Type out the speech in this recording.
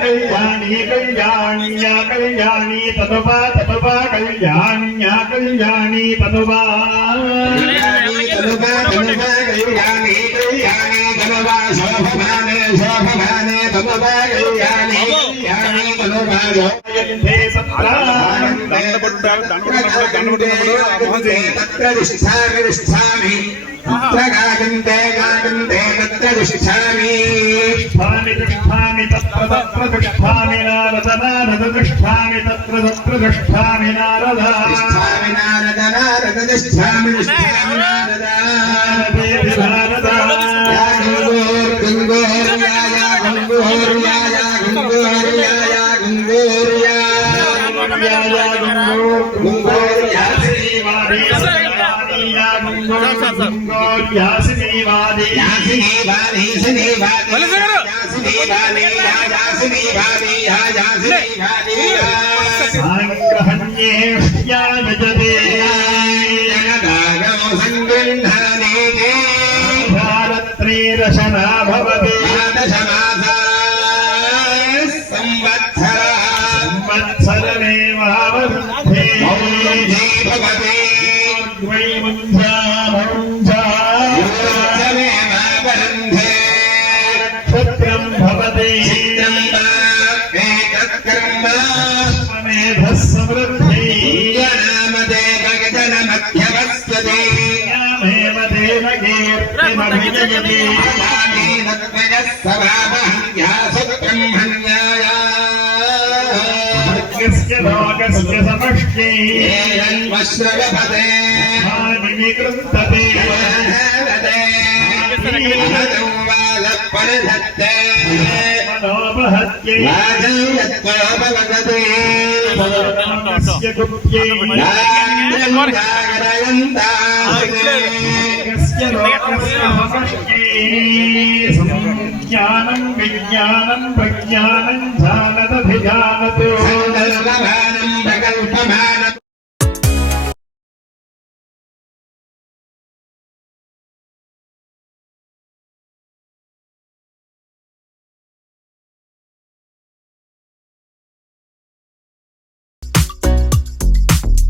कल्याणी कल्याण्या कल्याणी ततुबा ततुबा कल्याण्या कल्याणी ततुबा ततुबा ततुबा कल्याणी कल्याणी ततुबा शोभमाने शोभमाने ततुबा कल्याणी कल्याणी ततुबा जयन्ते सत्तानन्दे तत्र तिष्ठामि तिष्ठामि तत्र गायन्ते गायन्ते तत्र तिष्ठामि तिष्ठामि तत्र तत्र तिष्ठामि नारद नारद तिष्ठामि तत्र तत्र तिष्ठामि नारद तिष्ठामि नारद नारद तिष्ठामि तिष्ठामि नारद नारद गंगोर्याय गंगोर्याय गंगोर्याय गंगोर्याय गंगोर्याय श्रीवादी यासिनी वादी यासिनी वादी यासिनी वादी यासिनी वादी यासिनी वादी यासिनी वादी संग्रहण्येष्याय जते जगदागम संगन्धाने भारत्रीरशना भवति दशमासा संवत्सरा संवत्सरमेवावरुद्धे भवति नक्षत्रं भवति मेधः समृद्धि नामदेवगजनमध्यवस्यते यामेव देवकीर्तिमभिजयति सर्गस्य लोकस्य समष्टिरन्वश्रवपते निकृन्तते मनोपहत्ये राजयत्वोपवदते गुप्त्यै जागरयन्तास्य लोकस्य समष्टिः ज्ञानं विज्ञानं प्रज्ञानं जानदभिजानतो